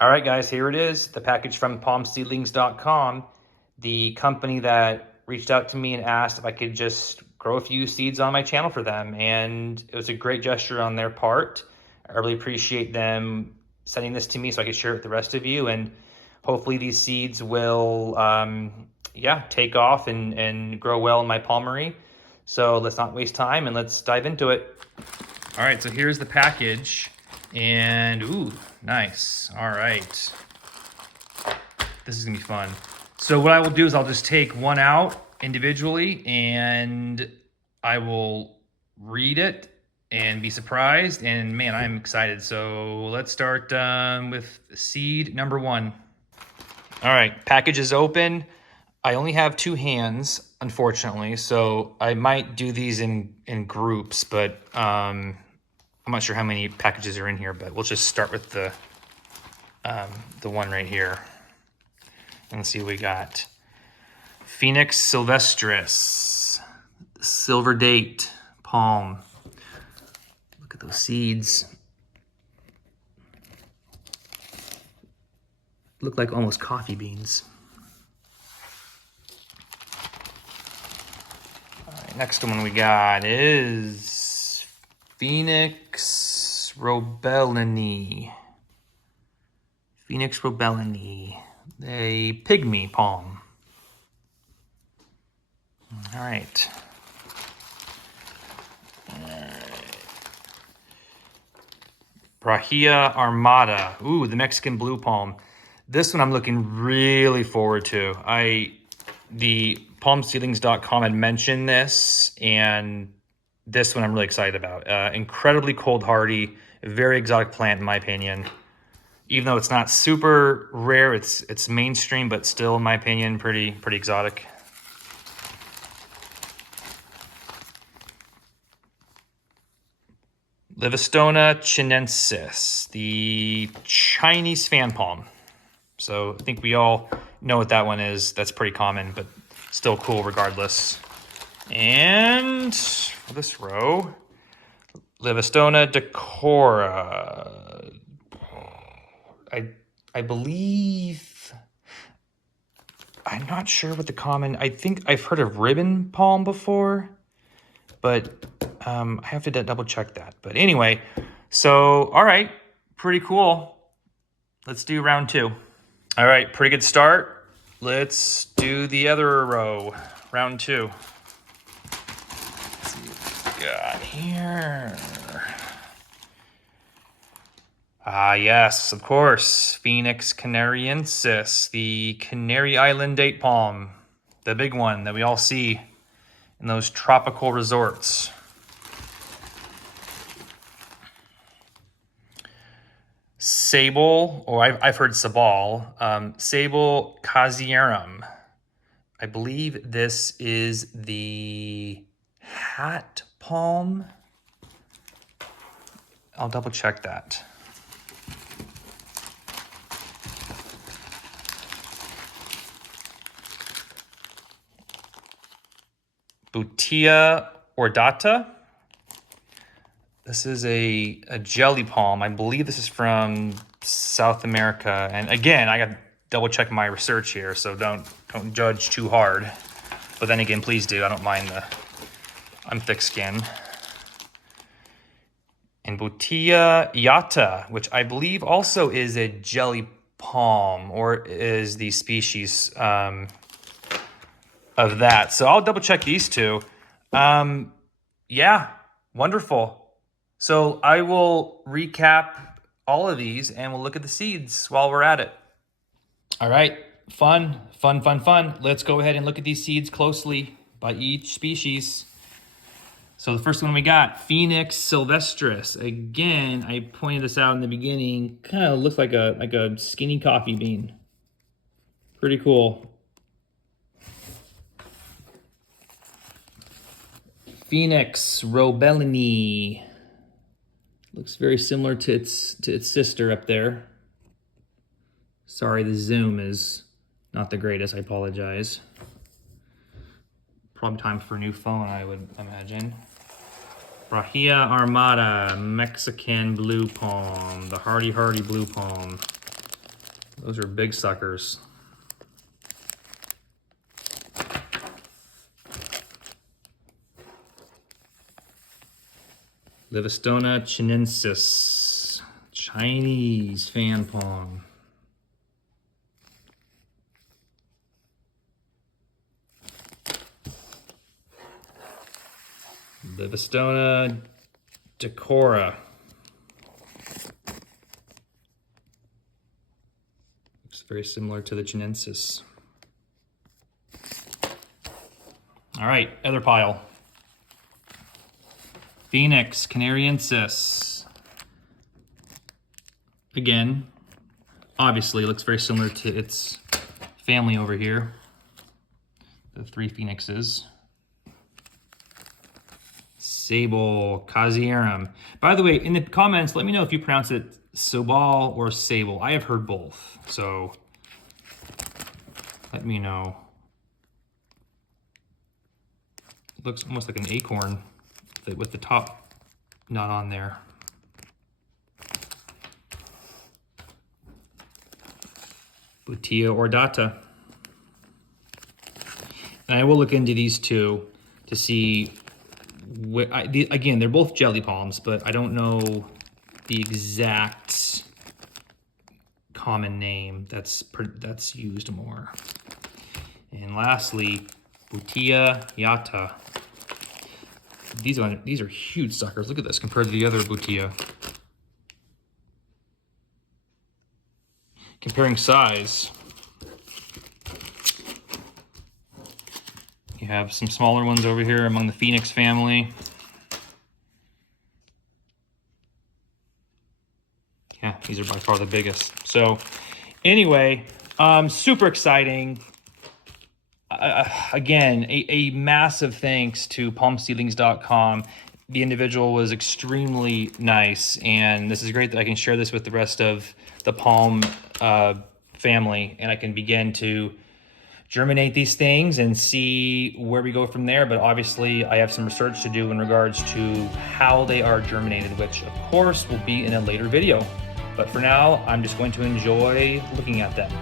All right, guys, here it is, the package from palmseedlings.com, the company that reached out to me and asked if I could just grow a few seeds on my channel for them. And it was a great gesture on their part. I really appreciate them sending this to me so I could share it with the rest of you. And hopefully these seeds will, take off and grow well in my palmery. So let's not waste time and let's dive into it. All right, so here's the package. And, ooh, nice. All right. This is gonna be fun. So what I will do is I'll just take one out individually and I will read it and be surprised. And man, I'm excited. So let's start with seed number 1. All right, package is open. I only have 2 hands, unfortunately. So I might do these in groups, but I'm not sure how many packages are in here, but we'll just start with the one right here. And let's see what we got. Phoenix Sylvestris, Silver Date Palm. Look at those seeds. Look like almost coffee beans. All right, next one we got is Phoenix Robellini. Phoenix Robellini, a pygmy palm. All right. Brahia Armada. Ooh, the Mexican blue palm. This one I'm looking really forward to. The palmseedlings.com had mentioned this, and this one I'm really excited about. Incredibly cold hardy, very exotic plant in my opinion. Even though it's not super rare, it's mainstream, but still in my opinion pretty exotic. Livistona chinensis, the Chinese fan palm. So I think we all know what that one is. That's pretty common, but still cool regardless. And for this row, Livistona decora. I believe, I'm not sure what the common, I think I've heard of ribbon palm before, but I have to double check that. But anyway, so, all right, pretty cool. Let's do round 2. All right, pretty good start. Let's do the other row, round 2. Let's see what we got here. Ah, yes, of course. Phoenix canariensis, the Canary Island date palm, the big one that we all see in those tropical resorts. Sable, or I've heard sabal, Sable casierum. I believe this is the hat palm. I'll double check that. Butia ordata. This is a jelly palm. I believe this is from South America. And again, I got to double check my research here, so don't judge too hard. But then again, please do. I don't mind I'm thick skin. And Butia yata, which I believe also is a jelly palm, or is the species of that. So I'll double check these two. Yeah, wonderful. So I will recap all of these and we'll look at the seeds while we're at it. All right, fun. Let's go ahead and look at these seeds closely by each species. So the first one we got, Phoenix Sylvestris. Again, I pointed this out in the beginning. Kind of looks like a skinny coffee bean. Pretty cool. Phoenix Robellini. Looks very similar to its sister up there. Sorry, the zoom is not the greatest. I apologize. Probably time for a new phone, I would imagine. Brahia Armada, Mexican blue palm, the hardy blue palm. Those are big suckers. Livistona chinensis, Chinese fan palm. Livistona decora. Looks very similar to the chinensis. All right, other pile. Phoenix canariensis. Again, obviously looks very similar to its family over here. The three phoenixes. Sable Casiarum. By the way, in the comments, let me know if you pronounce it Sobal or Sable. I have heard both, so let me know. It looks almost like an acorn with the top not on there. Butia ordata. And I will look into these two to see again, they're both jelly palms, but I don't know the exact common name that's used more. And lastly, Butia yata. These are huge suckers. Look at this compared to the other Butia. Comparing size, you have some smaller ones over here among the Phoenix family. Yeah, these are by far the biggest. So anyway, super exciting. Again, a massive thanks to palmseedlings.com. The individual was extremely nice, and this is great that I can share this with the rest of the palm family, and I can begin to germinate these things and see where we go from there. But obviously I have some research to do in regards to how they are germinated, which of course will be in a later video. But for now, I'm just going to enjoy looking at them.